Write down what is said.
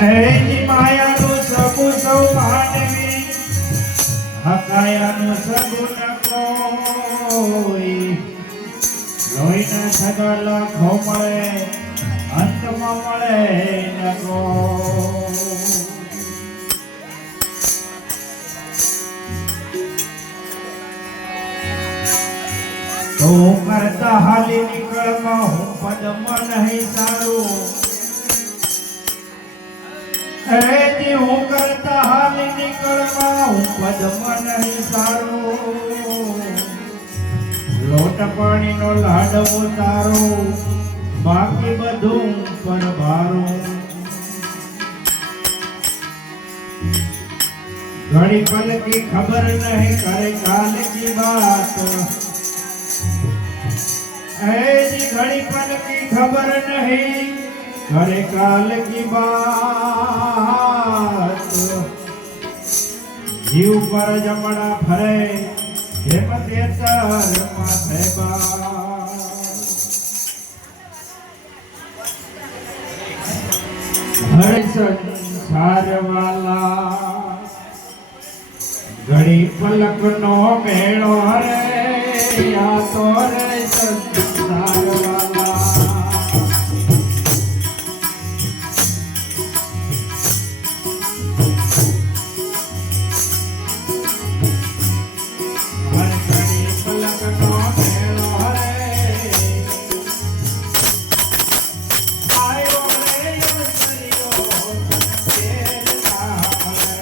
એની માયાનું સગું સૌ માનવી હકાયાનું સગું ન કોઈ લોહીના સગા લાખો મળે અંતમાં મળે ન કોઈ તો કરતા હાલી નીકળમાં હું પદમાં નહીં સારું એથી હું કરતા હાલી નીકળમાં હું પદમાં નહીં સારું લોટ પાણીનો લાડવો તારો બાકી બધું પરભારું ઘડી પલ की खबर नहीं करे काल की बात ऐसी घड़ी पल की खबर नहीं करे काल की बात जीव पर जमड़ा फरे हेमत तर माथे बात हर संसार वाला घड़ी पलक नो मेड़ो रे या तो रे संसार वाला हर घड़ी पलक नो मेड़ो रे आयो रे यो सरियो तेरे सामने